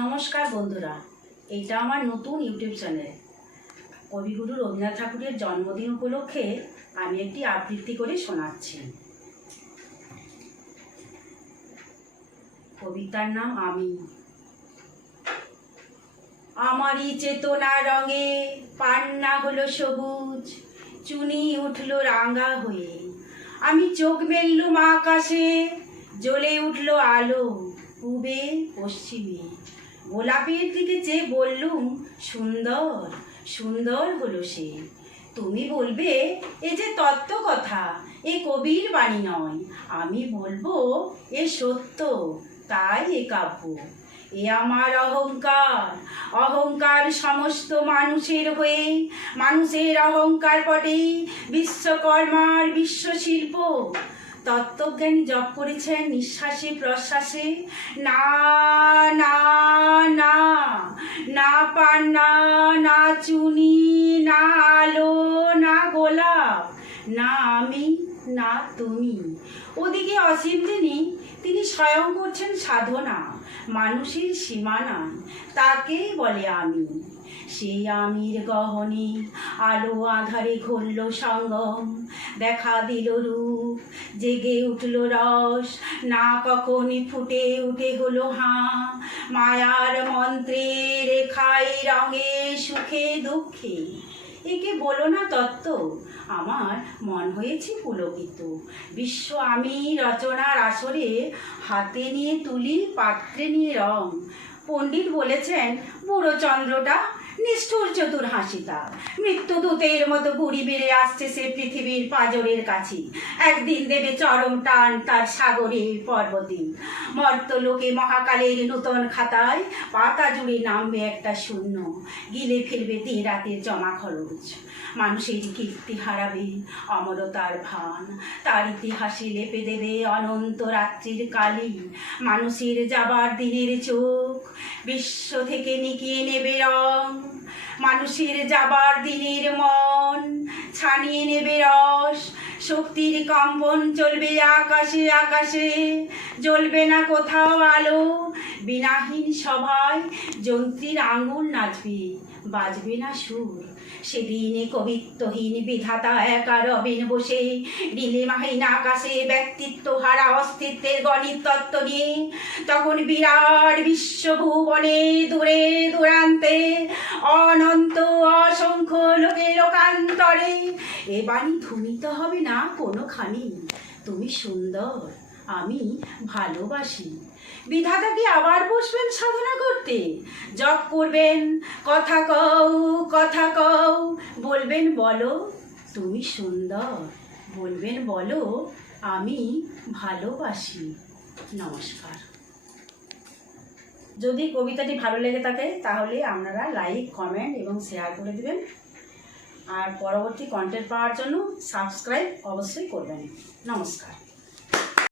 নমস্কার বন্ধুরা, এইটা আমার নতুন ইউটিউব চ্যানেল। কবিগুরু রবীন্দ্রনাথ ঠাকুরের জন্মদিন উপলক্ষে আমি একটি আবৃত্তি করে শোনাচ্ছি। কবিতার নাম আমি। আমারই চেতনা রঙে পান্না হলো সবুজ, চুনি উঠল রাঙা হয়ে। আমি চোখ মেললুম আকাশে, জ্বলে উঠল আলো পূবে পশ্চিমে। গোলাপের দিকে চেয়ে বললুম, সুন্দর সুন্দর হলো সে। তুমি বলবে, এ যে তত্ত্ব কথা, এ কবির বাণী নয়। আমি বলব, এ সত্য, তাই এ কাব্য। এ আমার অহংকার অহংকার সমস্ত মানুষের হয়ে, মানুষের অহংকার পটে বিশ্বকর্মার বিশ্বশিল্প। তত্ত্বজ্ঞানী জপ করেছেন, নিঃশ্বাসে, প্রশ্বাসে, না না না না পান্না না চুনি, না আলো, না গোলাপ, না আমি, না তুমি। ওদিকে অসীম তিনি তিনি স্বয়ং করছেন সাধনা, মানুষের সীমানায় তাকেই বলে আমি। সেই আমির গহনে আলো আধারে ঘুরল সঙ্গম দেখা দিল রূপ, জেগে উঠল রস। না কখনই ফুটে উঠে হলো হাঁ। মায়ার মন্ত্রে রেখাই রঙে সুখে দুঃখে। একে বলো না তত্ত্ব, আমার মন হয়েছে পুলকিত। বিশ্ব আমি রচনার আসরে হাতে নিয়ে তুলি পাত্রে নিয়ে রং। পণ্ডিত বলেছেন, বুড়ো চন্দ্রটা নিষ্ঠুর চতুর হাসিতা মৃত্যুদূতের মতো গুড়ি বেড়ে আসছে সে পৃথিবীর পাজরের কাছে। একদিন দেবে চরম টান তার সাগরে পর্বতে। মর্তলোকে মহাকালের নূতন খাতায় পাতা জুড়ে নামবে একটা শূন্য। গিলে ফেলবে দিন রাতের জমা খরচ। মানুষের কীর্তি হারাবে অমরতার ভান। তার ইতিহাসে লেপে দেবে অনন্ত রাত্রির কালি। মানুষের যাবার দিনের চোখ বিশ্ব থেকে নিকিয়ে নেবে রং। মানুষের যাবার দিনের মন, ছানিয়ে নেবে রস। শক্তির কম্পন চলবে আকাশে আকাশে। জ্বলবে না কোথাও আলো। বিনাহীন সভায় যন্ত্রীর আঙুল নাচবে, বাজবে না সুর। সেদিনে কবিত্বহীন বিধাতা একা রবেন বসে। নীলিমাহীন আকাশে ব্যক্তিত্ব হারা অস্তিত্বের গণিত তত্ত্ব নিয়ে। তখন বিরাট বিশ্বভুবনে দূরে, দূরান্তে অনন্ত অসংখ্য লোকে লোকান্তরে এ বাণী ধ্বনিত হবে না কোনোখানি। তুমি সুন্দর, আমি ভালোবাসি। বিধাতাকে আবার বসবেন সাধনা করতে? জপ করবেন, কথা কও কথা কও। বলবেন, বলো, তুমি সুন্দর। বলবেন, বলো, আমি ভালোবাসি। নমস্কার। যদি কবিতাটি ভালো লেগে থাকে, তাহলে আপনারা লাইক কমেন্ট এবং শেয়ার করে দেবেন। আর পরবর্তী কন্টেন্ট পাওয়ার জন্য সাবস্ক্রাইব অবশ্যই করবেন। নমস্কার।